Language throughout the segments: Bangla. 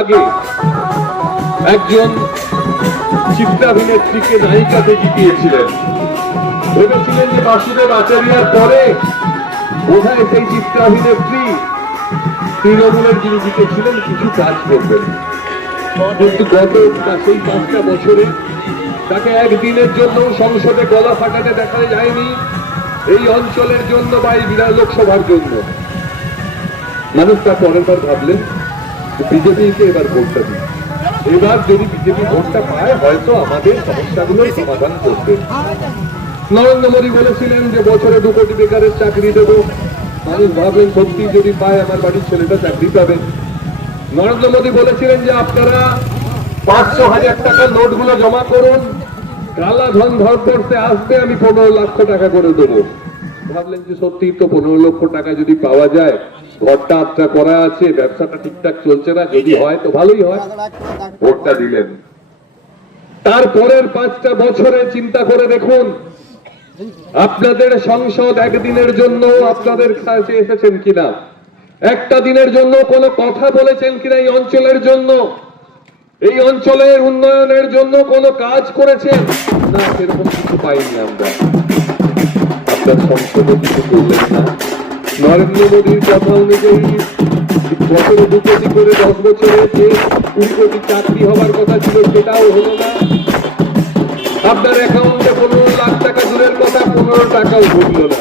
আগে একজন চিত্রাভিনেত্রীকে নায়িকাতে জিতিয়েছিলেন। ভেবেছিলেন যে বাসুদেব আচার্যার পরে বোধহয় সেই চিত্রাভিনেত্রী তৃণমূলের যিনি জিতেছিলেন কিছু কাজ করবেন, কিন্তু গত সেই 5টা বছরে তাকে একদিনের জন্য সংসদে গলা ফাটাতে দেখা যায়নি। এই অঞ্চলের জন্য বা এই বিধান লোকসভার জন্য মানুষ তার পরের বার ভাবলেন বিজেপিকে এবার ভোটটা দিই, এবার যদি বিজেপি ভোটটা পায় হয়তো আমাদের সমস্যাগুলোর সমাধান করবে। নরেন্দ্র মোদী বলেছিলেন যে বছরে 2 কোটি বেকারের চাকরি দেবো। মানুষ ভাবলেন সত্যি যদি পায় আমার বাড়ির ছেলেটা চাকরি পাবে। নরেন্দ্র মোদী বলেছিলেন যে আপনারা 500,000 টাকার নোটগুলো জমা করুন, কালা ধন ধর করতে আসবে, আমি 15 লক্ষ টাকা করে দেবো। ভাবলেন যে সত্যি তো 15 লক্ষ টাকা যদি পাওয়া যায়, ঘরটা আটটা করা আছে, ব্যবসাটা ঠিকঠাক চলছে না, যদি হয় তো ভালোই হয়, ভোটটা দিলেন। তারপরের 5টা বছরে চিন্তা করে দেখুন আপনাদের সংসদ একদিনের জন্য আপনাদের কাছে এসেছেন কিনা, একটা দিনের জন্য কোনো কথা বলেছেন কিনা এই অঞ্চলের জন্য, এই অঞ্চলের উন্নয়নের জন্য কোনো কাজ করেছেন না, সেরকম কিছু পাইনি আমরা। আপনার সংসদে কিছু করলেন না। নরেন্দ্র মোদীর কথা অনুযায়ী বছরে 2 কোটি করে 10 বছরে যে 20 কোটি চাকরি হবার কথা ছিল সেটাও হলো না। আপনার অ্যাকাউন্টে 15 লাখ টাকা দূরের কথা, 15 টাকাও ঢুকলো না।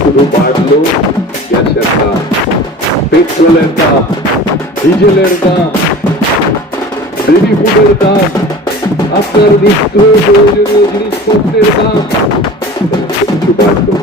শুধু বাড়লো গ্যাসের দাম, পেট্রোলের দাম, ডিজেলের দাম, বেবি ফুডের দাম, আপনার নিত্য প্রয়োজনীয় জিনিসপত্রের দাম কিছু বাড়লো।